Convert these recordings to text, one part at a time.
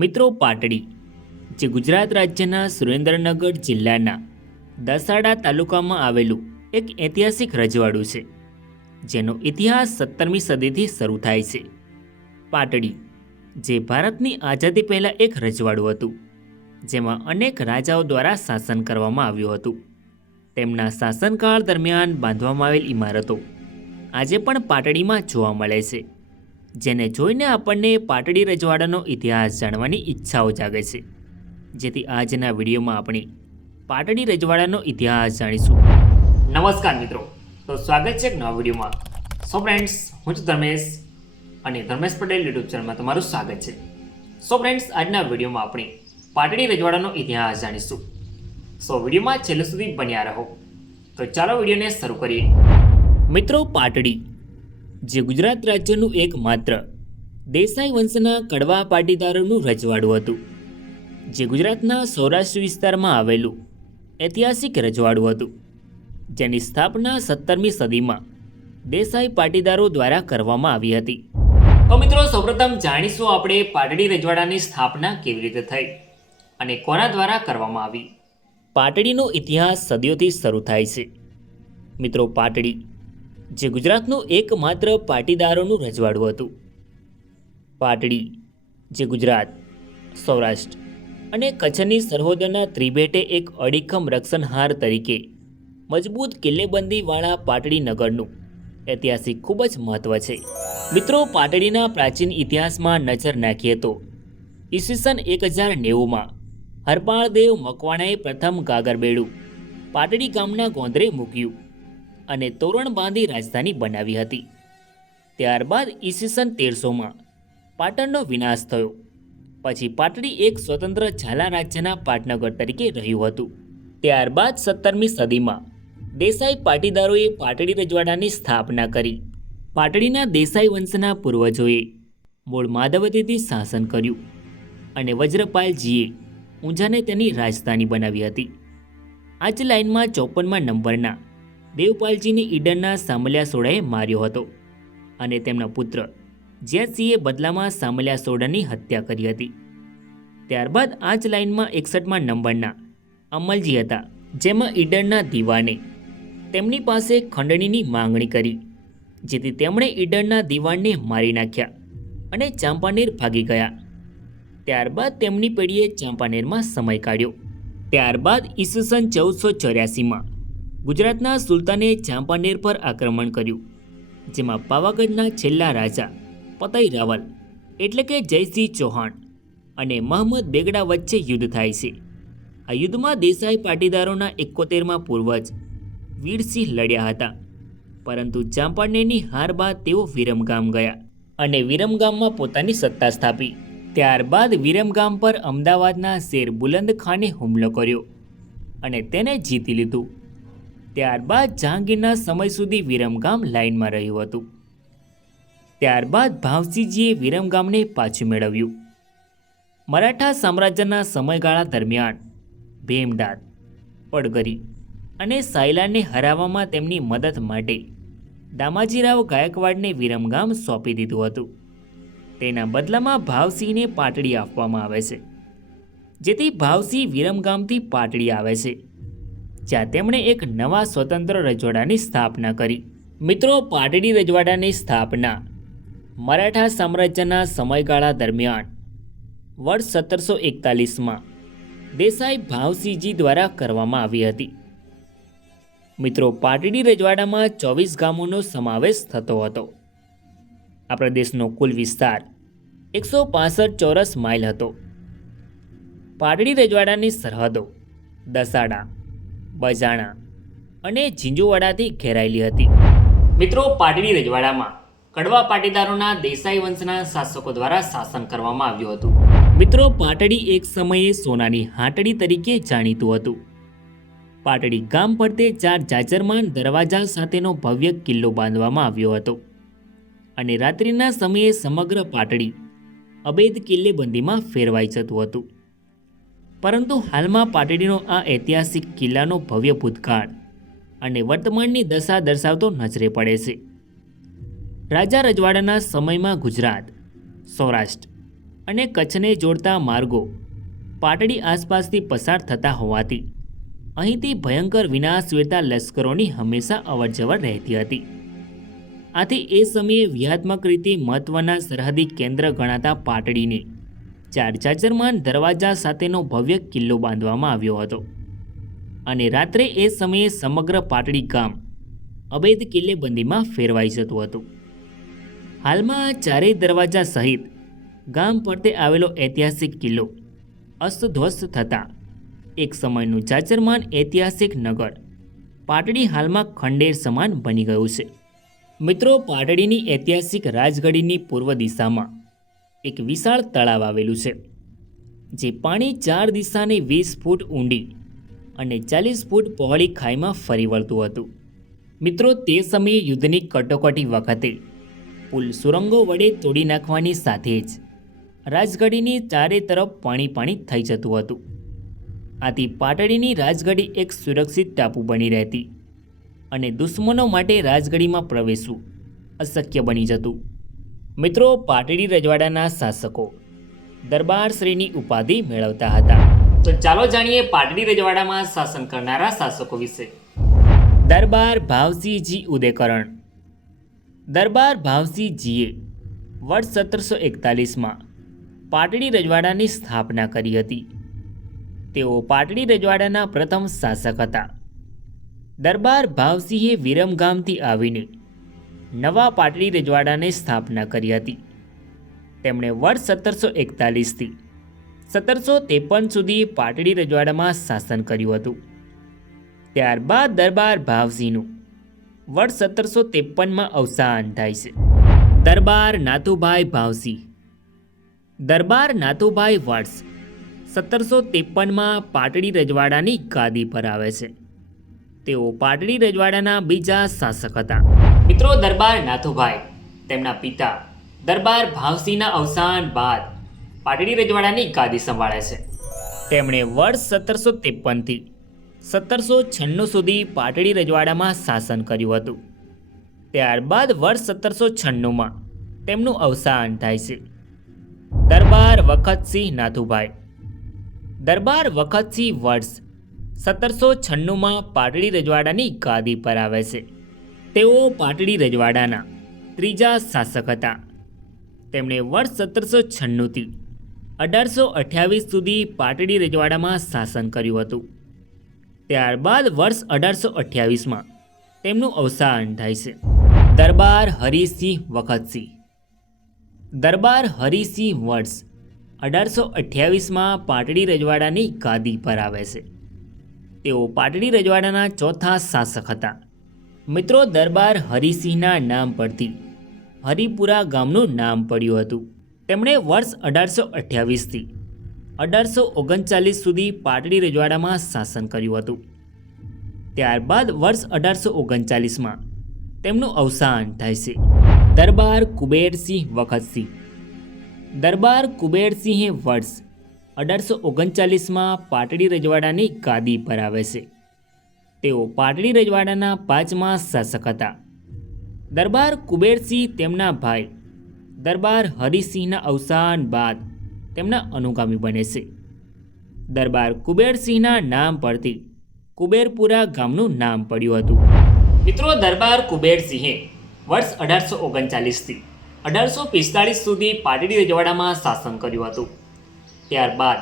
મિત્રો પાટડી જે ગુજરાત રાજ્યના સુરેન્દ્રનગર જિલ્લાના દસાડા તાલુકામાં આવેલું એક ઐતિહાસિક રજવાડું છે, જેનો ઇતિહાસ 17મી સદીથી શરૂ થાય છે. પાટડી જે ભારતની આઝાદી પહેલાં એક રજવાડું હતું, જેમાં અનેક રાજાઓ દ્વારા શાસન કરવામાં આવ્યું હતું. તેમના શાસનકાળ દરમિયાન બાંધવામાં આવેલ ઇમારતો આજે પણ પાટડીમાં જોવા મળે છે, જેને જોઈને આપણને પાટડી રજવાડાનો ઇતિહાસ જાણવાની ઈચ્છાઓ જાગે છે. જેથી આજના વિડીયોમાં આપણે પાટડી રજવાડાનો ઇતિહાસ જાણીશું. નમસ્કાર મિત્રો, તો સ્વાગત છે એક નવા વિડીયોમાં. સો ફ્રેન્ડ્સ, હું છું ધર્મેશ અને ધર્મેશ પટેલ યુટ્યુબ ચેનલમાં તમારું સ્વાગત છે. સો ફ્રેન્ડ્સ, આજના વિડીયોમાં આપણે પાટડી રજવાડાનો ઇતિહાસ જાણીશું. સો વિડીયોમાં છેલ્લે સુધી બન્યા રહો. તો ચાલો વિડીયોને શરૂ કરીએ. મિત્રો, પાટડી જે ગુજરાત રાજ્યનું એકમાત્ર દેસાઈ વંશના કડવા પાટીદારોનું રજવાડું હતું, જે ગુજરાતના સૌરાષ્ટ્ર વિસ્તારમાં આવેલું ઐતિહાસિક રજવાડું હતું, જેની સ્થાપના 17મી સદીમાં દેસાઈ પાટીદારો દ્વારા કરવામાં આવી હતી. તો મિત્રો, સૌપ્રથમ જાણીશું આપણે પાટડી રજવાડાની સ્થાપના કેવી રીતે થઈ અને કોના દ્વારા કરવામાં આવી. પાટડીનો ઇતિહાસ સદીઓથી શરૂ થાય છે. મિત્રો, પાટડી જે ગુજરાતનું એકમાત્ર પાટીદારોનું રજવાડું હતું. પાટડી જે ગુજરાત, સૌરાષ્ટ્ર અને કચ્છની સરહદોના ત્રિભેટે એક અડીખમ રક્ષણહાર તરીકે મજબૂત કિલ્લેબંધીવાળા પાટડી નગરનું ઐતિહાસિક ખૂબ જ મહત્ત્વ છે. મિત્રો, પાટડીના પ્રાચીન ઇતિહાસમાં નજર નાખીએ તો ઈસવીસન 1090માં હરપાળદેવ મકવાણાએ પ્રથમ ગાગરબેડું પાટડી ગામના ગોંદરે મૂક્યું અને તોરણ બાંધી રાજધાની બનાવી હતી. ત્યારબાદ ઈસવીસન 1300માં પાટણનો વિનાશ થયો. પછી પાટડી એક સ્વતંત્ર ઝાલા રાજ્યના પાટનગર તરીકે રહ્યું હતું. ત્યારબાદ 17મી સદીમાં દેસાઈ પાટીદારોએ પાટડી રજવાડાની સ્થાપના કરી. પાટડીના દેસાઈ વંશના પૂર્વજોએ મૂળ માધવતીથી શાસન કર્યું અને વજ્રપાલજીએ ઊંઝાને તેની રાજધાની બનાવી હતી. આ જ લાઇનમાં 54મા નંબરના દેવપાલજીને ઈડરના સામલિયા સોડાએ માર્યો હતો અને તેમના પુત્ર જયસિંહે બદલામાં સામલિયા સોડાની હત્યા કરી હતી. ત્યારબાદ આ જ લાઇનમાં 61મા નંબરના અમલજી હતા, જેમાં ઈડરના દીવાને તેમની પાસે ખંડણીની માંગણી કરી, જેથી તેમણે ઈડરના દીવાનને મારી નાખ્યા અને ચાંપાનેર ભાગી ગયા. ત્યારબાદ તેમની પેઢીએ ચાંપાનેરમાં સમય કાઢ્યો. ત્યારબાદ ઈસવીસન 1484માં ગુજરાતના સુલતાને ચાંપાનેર પર આક્રમણ કર્યું, જેમાં પાવાગઢના છેલ્લા રાજા પતઈ રાવલ એટલે કે જયસિંહ ચૌહાણ અને મહંમદ બેગડા વચ્ચે યુદ્ધ થાય છે. આ યુદ્ધમાં દેસાઈ પાટીદારોના 71મા પૂર્વજ વીરસિંહ લડ્યા હતા, પરંતુ ચાંપાનેરની હાર બાદ તેઓ વિરમગામ ગયા અને વિરમગામમાં પોતાની સત્તા સ્થાપી. ત્યારબાદ વિરમગામ પર અમદાવાદના શેર બુલંદ ખાને હુમલો કર્યો અને તેને જીતી લીધું. ત્યારબાદ જહાંગીરના સમય સુધી વિરમગામ લાઇનમાં રહ્યું હતું. ત્યારબાદ ભાવસિંહજીએ વિરમગામને પાછું મેળવ્યું. મરાઠા સામ્રાજ્યના સમયગાળા દરમિયાન ભીમદાદ, પડગરી અને સાયલાને હરાવવામાં તેમની મદદ માટે દામાજીરાવ ગાયકવાડને વિરમગામ સોંપી દીધું હતું. તેના બદલામાં ભાવસિંહને પાટડી આપવામાં આવે છે, જેથી ભાવસિંહ વિરમગામથી પાટડી આવે છે, જ્યાં તેમણે એક નવા સ્વતંત્ર રજવાડાની સ્થાપના કરી. મિત્રો, પાટડી રજવાડાની સ્થાપના મરાઠા સામ્રાજ્યના સમયગાળા દરમિયાન વર્ષ 1741માં દેસાઈ ભાવસિંહજી દ્વારા કરવામાં આવી હતી. મિત્રો, પાટડી રજવાડામાં 24 ગામોનો સમાવેશ થતો હતો. આ પ્રદેશનો કુલ વિસ્તાર 165 ચોરસ માઇલ હતો. પાટડી રજવાડાની સરહદો દસાડા, બજાણા અને ઝીંઝુવાડાથી ઘેરાયેલી હતી. મિત્રો, પાટડી રજવાડામાં કડવા પાટીદારોના દેસાઈ વંશના શાસકો દ્વારા શાસન કરવામાં આવ્યું હતું. મિત્રો, પાટડી એક સમયે સોનાની હાટડી તરીકે જાણીતું હતું. પાટડી ગામ ફરતે 4 જાજરમાન દરવાજા સાથેનો ભવ્ય કિલ્લો બાંધવામાં આવ્યો હતો અને રાત્રિના સમયે સમગ્ર પાટડી અભેદ કિલ્લેબંધીમાં ફેરવાઈ જતું હતું. પરંતુ હાલમાં પાટડીનો આ ઐતિહાસિક કિલ્લાનો ભવ્ય ભૂતકાળ અને વર્તમાનની દશા દર્શાવતો નજરે પડે છે. રાજા રજવાડાના સમયમાં ગુજરાત, સૌરાષ્ટ્ર અને કચ્છને જોડતા માર્ગો પાટડી આસપાસથી પસાર થતા હોવાથી અહીંથી ભયંકર વિનાશ વેરતા લશ્કરોની હંમેશા અવરજવર રહેતી હતી. આથી એ સમયે વ્યૂહાત્મક રીતે મહત્વના સરહદી કેન્દ્ર ગણાતા પાટડીને 4 જાજરમાન દરવાજા સાથેનો ભવ્ય કિલ્લો બાંધવામાં આવ્યો હતો અને રાત્રે એ સમયે સમગ્ર પાટડી ગામ અભેદ કિલ્લેબંધીમાં ફેરવાઈ જતું હતું. હાલમાં 4 દરવાજા સહિત ગામ ફરતે આવેલો ઐતિહાસિક કિલ્લો અસ્તધ્વસ્ત થતાં એક સમયનું જાજરમાન ઐતિહાસિક નગર પાટડી હાલમાં ખંડેર સમાન બની ગયું છે. મિત્રો, પાટડીની ઐતિહાસિક રાજગઢીની પૂર્વ દિશામાં એક વિશાળ તળાવ આવેલું છે, જે પાણી 4 દિશાને 20 ફૂટ ઊંડી અને 40 ફૂટ પહોળી ખાઈમાં ફરી વળતું હતું. મિત્રો, તે સમયે યુદ્ધની કટોકટી વખતે પુલ સુરંગો વડે તોડી નાખવાની સાથે જ રાજગઢીની ચારે તરફ પાણી થઈ જતું હતું. આથી પાટડીની રાજગઢી એક સુરક્ષિત ટાપુ બની રહેતી અને દુશ્મનો માટે રાજગઢીમાં પ્રવેશવું અશક્ય બની જતું. મિત્રો, પાટડી રજવાડાના શાસકો દરબારશ્રીની ઉપાધિ મેળવતા હતા. તો ચાલો જાણીએ પાટડી રજવાડામાં શાસન કરનારા શાસકો વિશે. દરબાર ભાવસિંહજી ઉદયકરણ. દરબાર ભાવસિંહજીએ વર્ષ 1741માં પાટડી રજવાડાની સ્થાપના કરી હતી. તેઓ પાટડી રજવાડાના પ્રથમ શાસક હતા. દરબાર ભાવસિંહે વિરમગામથી આવીને નવા પાટડી રજવાડાની સ્થાપના કરી હતી. તેમણે વર્ષ 1741થી 1753 સુધી પાટડી રજવાડામાં શાસન કર્યું હતું. ત્યારબાદ દરબાર ભાવસિંહનું વર્ષ 1753માં અવસાન થાય છે. દરબાર નાથુભાઈ ભાવસિંહ. દરબાર નાથુભાઈ વર્ષ 1753માં પાટડી રજવાડાની ગાદી પર આવે છે. તેઓ પાટડી રજવાડાના બીજા શાસક હતા. મિત્રો, દરબાર નાથુભાઈ તેમના પિતા દરબાર ભાવસિંહના અવસાન બાદ પાટડી રજવાડાની ગાદી સંભાળે છે. તેમણે વર્ષ 1753થી 1796 સુધી પાટડી રજવાડામાં શાસન કર્યું હતું. ત્યારબાદ વર્ષ 1796માં તેમનું અવસાન થાય છે. દરબાર વખતસિંહ નાથુભાઈ. દરબાર વખતસિંહ વર્ષ 1796માં પાટડી રજવાડાની ગાદી પર આવે છે. તેઓ પાટડી રજવાડાના ત્રીજા શાસક હતા. તેમણે વર્ષ 1796થી 1828 સુધી પાટડી રજવાડામાં શાસન કર્યું હતું. ત્યારબાદ વર્ષ 1828માં તેમનું અવસાન થાય છે. દરબાર હરિસિંહ વખતસિંહ. દરબાર હરિસિંહ વર્ષ 1828માં પાટડી રજવાડાની ગાદી પર આવે છે. તેઓ પાટડી રજવાડાના ચોથા શાસક હતા. મિત્રો, દરબાર હરિસિંહના નામ પરથી હરિપુરા ગામનું નામ પડ્યું હતું. તેમણે વર્ષ 1828થી 1839 સુધી પાટડી રજવાડામાં શાસન કર્યું હતું. ત્યારબાદ વર્ષ 1839માં તેમનું અવસાન થાય છે. દરબાર કુબેરસિંહ વખતસિંહ. દરબાર કુબેરસિંહે વર્ષ 1839માં પાટડી રજવાડાની ગાદી પર આવે છે. તેઓ પાટડી રજવાડાના 5મા શાસક હતા. દરબાર કુબેરસિંહ તેમના ભાઈ દરબાર હરિસિંહના અવસાન બાદ તેમના અનુગામી બને છે. દરબાર કુબેરસિંહના નામ પરથી કુબેરપુરા ગામનું નામ પડ્યું હતું. મિત્રો, દરબાર કુબેરસિંહે વર્ષ 1839થી 1845 સુધી પાટડી રજવાડામાં શાસન કર્યું હતું. ત્યારબાદ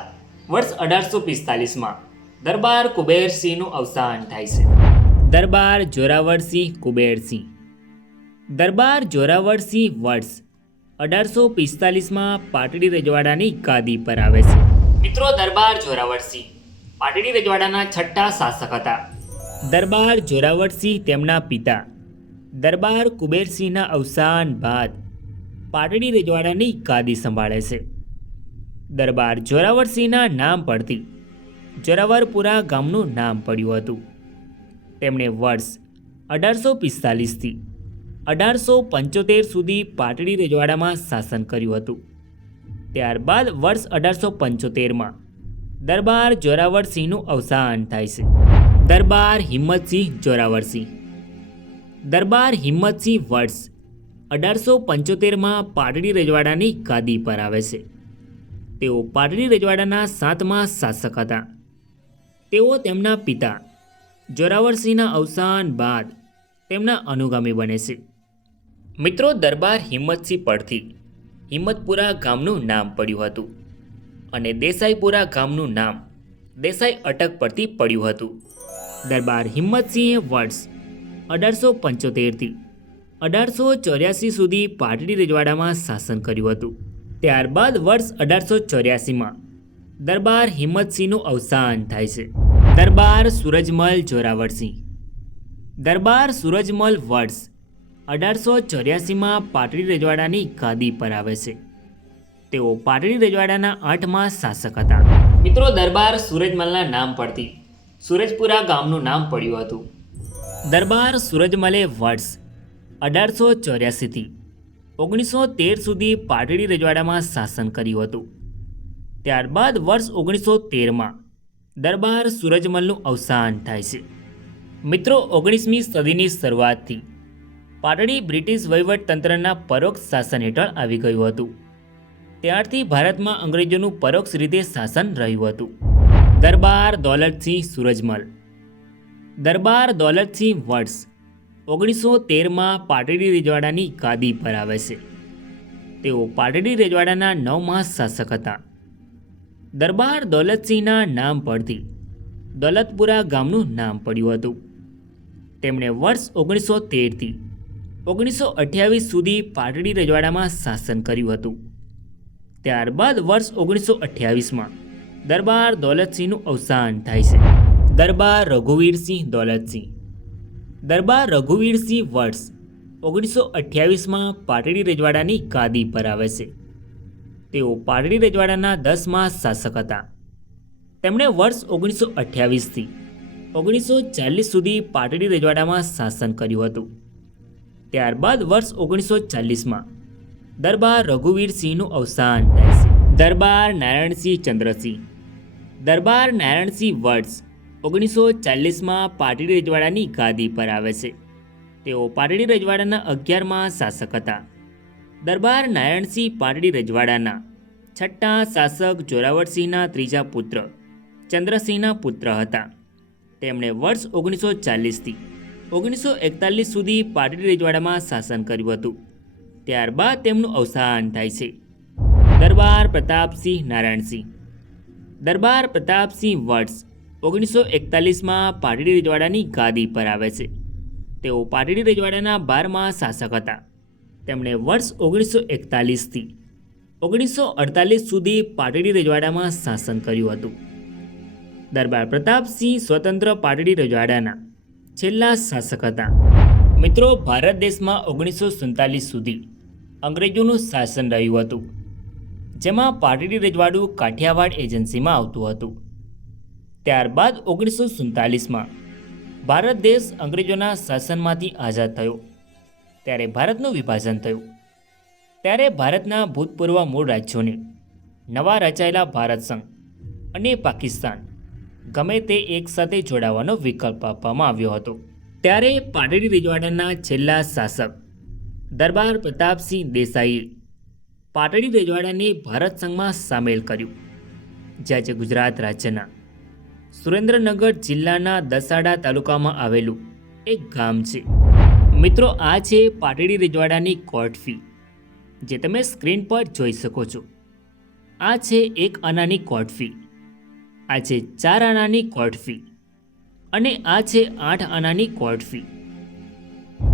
વર્ષ 1845માં દરબાર કુબેરસિંહનું અવસાન થાય છે. દરબાર જોરાવરસિંહ કુબેરસિંહ. દરબાર જોરાવરસિંહ વર્ષ 1845માં પાટડી રજવાડાની ગાદી પર આવે છે. મિત્રો, દરબાર જોરાવરસિંહ પાટડી રજવાડાના છઠ્ઠા શાસક હતા. દરબાર જોરાવરસિંહ તેમના પિતા દરબાર કુબેરસિંહના અવસાન બાદ પાટડી રજવાડાની ગાદી સંભાળે છે. દરબાર જોરાવરસિંહના નામ પરથી જોરાવરપુરા ગામનું નામ પડ્યું હતું. તેમણે વર્ષ 1845થી 1875 સુધી પાટડી રજવાડામાં શાસન કર્યું હતું. ત્યારબાદ વર્ષ 1875માં દરબાર જોરાવરસિંહનું અવસાન થાય છે. દરબાર હિંમતસિંહ જોરાવરસિંહ. દરબાર હિંમતસિંહ વર્ષ 1875માં પાટડી રજવાડાની ગાદી પર આવે છે. તેઓ પાટડી રજવાડાના 7મા શાસક હતા. તેઓ તેમના પિતા જોરાવરસિંહના અવસાન બાદ તેમના અનુગામી બને છે. મિત્રો, દરબાર હિંમતસિંહ પરથી હિંમતપુરા ગામનું નામ પડ્યું હતું અને દેસાઈપુરા ગામનું નામ દેસાઈ અટક પરથી પડ્યું હતું. દરબાર હિંમતસિંહે વર્ષ 1875થી 1884 સુધી પાટડી રજવાડામાં શાસન કર્યું હતું. ત્યારબાદ વર્ષ 1884માં દરબાર હિંમતસિંહનું અવસાન થાય છે. દરબાર સૂરજમલ જોરાવરસિંહ. દરબાર સૂરજમલ વર્ષ 1884માં પાટડી રજવાડાની ગાદી પર આવે છે. તેઓ પાટડી રજવાડાના 8મા શાસક હતા. મિત્રો, દરબાર સૂરજમલના નામ પરથી સૂરજપુરા ગામનું નામ પડ્યું હતું. દરબાર સૂરજમલે વર્ષ 1884થી 1913 સુધી પાટડી રજવાડામાં શાસન કર્યું હતું. ત્યારબાદ વર્ષ 1913માં દરબાર સૂરજમલનું અવસાન થાય છે. મિત્રો, 19મી સદીની શરૂઆતથી પાટડી બ્રિટિશ વહીવટતંત્રના પરોક્ષ શાસન હેઠળ આવી ગયું હતું. ત્યારથી ભારતમાં અંગ્રેજોનું પરોક્ષ રીતે શાસન રહ્યું હતું. દરબાર દૌલતસિંહ સૂરજમલ. દરબાર દૌલતસિંહ વર્ષ 1913માં પાટડી રજવાડાની ગાદી પર આવે છે. તેઓ પાટડી રજવાડાના 9મા શાસક હતા. દરબાર દૌલતસિંહના નામ પરથી દૌલતપુરા ગામનું નામ પડ્યું હતું. તેમણે વર્ષ 1913થી 1928 સુધી પાટડી રજવાડામાં શાસન કર્યું હતું. ત્યારબાદ વર્ષ 1928માં દરબાર દૌલતસિંહનું અવસાન થાય છે. દરબાર રઘુવીરસિંહ દૌલતસિંહ. દરબાર રઘુવીરસિંહ વર્ષ 1928માં પાટડી રજવાડાની ગાદી પર આવે છે. તેઓ પાટડી રજવાડાના 10મા શાસક હતા. તેમણે વર્ષ 1928થી 1940 સુધી પાટડી રજવાડામાં શાસન કર્યું હતું. ત્યારબાદ વર્ષ 1940માં દરબાર રઘુવીરસિંહનું અવસાન થાય છે. દરબાર નારાયણસિંહ ચંદ્રસિંહ. દરબાર નારાયણસિંહ વર્ષ 1940માં પાટડી રજવાડાની ગાદી પર આવે છે. તેઓ પાટડી રજવાડાના 11મા શાસક હતા. દરબાર નારાયણસિંહ પાટડી રજવાડાના 6ઠ્ઠા શાસક જોરાવરસિંહના 3જા પુત્ર ચંદ્રસિંહના પુત્ર હતા. તેમણે વર્ષ 1940થી 1941 સુધી પાટડી રજવાડામાં શાસન કર્યું હતું. ત્યારબાદ તેમનું અવસાન થાય છે. દરબાર પ્રતાપસિંહ નારાયણસિંહ. દરબાર પ્રતાપસિંહ વર્ષ 1941માં પાટડી રજવાડાની ગાદી પર આવે છે. તેઓ પાટડી રજવાડાના 12મા શાસક હતા. તેમણે વર્ષ 1941થી 1948 સુધી પાટડી રજવાડામાં શાસન કર્યું હતું. દરબાર પ્રતાપસિંહ સ્વતંત્ર પાટડી રજવાડાના છેલ્લા શાસક હતા. મિત્રો, ભારત દેશમાં 1947 સુધી અંગ્રેજોનું શાસન રહ્યું હતું, જેમાં પાટડી રજવાડું કાઠિયાવાડ એજન્સીમાં આવતું હતું. ત્યારબાદ 1947માં ભારત દેશ અંગ્રેજોના શાસનમાંથી આઝાદ થયો. ત્યારે ભારતનું વિભાજન થયું. ત્યારે ભારતના ભૂતપૂર્વ મૂળ રાજ્યોને નવા રચાયેલા ભારત સંઘ અને પાકિસ્તાન ગમે તે એકસાથે જોડાવાનો વિકલ્પ આપવામાં આવ્યો હતો. ત્યારે પાટડી રજવાડાના છેલ્લા શાસક દરબાર પ્રતાપસિંહ દેસાઈએ પાટડી રજવાડાને ભારત સંઘમાં સામેલ કર્યું, જે આજે ગુજરાત રાજ્યના સુરેન્દ્રનગર જિલ્લાના દસાડા તાલુકામાં આવેલું એક ગામ છે. મિત્રો, આ છે પાટડી રજવાડાની કોર્ટ ફી, જે તમે સ્ક્રીન પર જોઈ શકો છો. આ છે 1 આનાની કોર્ટ ફી, આ છે 4 આનાની કોર્ટ ફી અને આ છે 8 આનાની કોર્ટ ફી.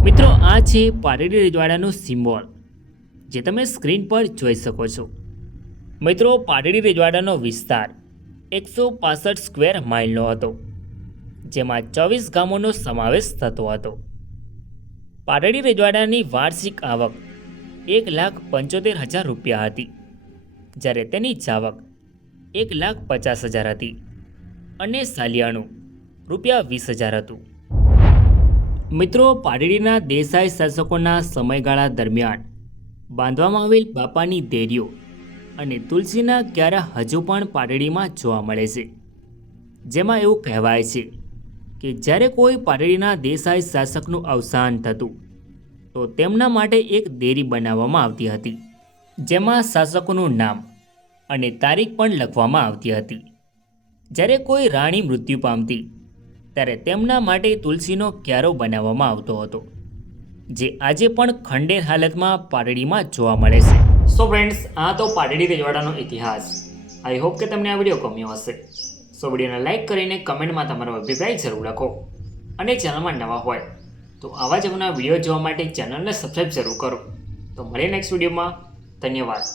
મિત્રો, આ છે પાટડી રજવાડાનો સિમ્બોલ, જે તમે સ્ક્રીન પર જોઈ શકો છો. મિત્રો, પાટડી રજવાડાનો વિસ્તાર 165 સ્ક્વેર માઇલનો હતો, જેમાં 24 ગામોનો સમાવેશ થતો હતો. પાટડી રજવાડાની વાર્ષિક આવક 1,75,000 રૂપિયા હતી, જ્યારે તેની જાવક 1,50,000 હતી અને સાલિયાણું ₹20,000 હતું. મિત્રો, પાટડીના દેસાઈ શાસકોના સમયગાળા દરમિયાન બાંધવામાં આવેલ બાપાની દેરીઓ અને તુલસીના ક્યારા હજુ પણ પાટડીમાં જોવા મળે છે, જેમાં એવું કહેવાય છે કે જ્યારે કોઈ પાટડીના દેસાઈ શાસકનું અવસાન થતું તો તેમના માટે એક દેરી બનાવવામાં આવતી હતી, જેમાં શાસકોનું નામ અને તારીખ પણ લખવામાં આવતી હતી. જ્યારે કોઈ રાણી મૃત્યુ પામતી ત્યારે તેમના માટે તુલસીનો ક્યારો બનાવવામાં આવતો હતો, જે આજે પણ ખંડેર હાલતમાં પાટડીમાં જોવા મળે છે. સો ફ્રેન્ડ્સ, આ તો પાટડી રજવાડાનો ઇતિહાસ. આઈ હોપ કે તમને આ વિડીયો ગમ્યો હશે. સો વિડીયોને લાઇક કરીને કમેન્ટમાં તમારો અભિપ્રાય જરૂર લખો. અને ચેનલમાં નવા હોય તો આવા જ નવા વિડીયો જોવા માટે ચેનલને સબસ્ક્રાઈબ જરૂર કરો. તો મળીએ નેક્સ્ટ વિડીયોમાં. ધન્યવાદ.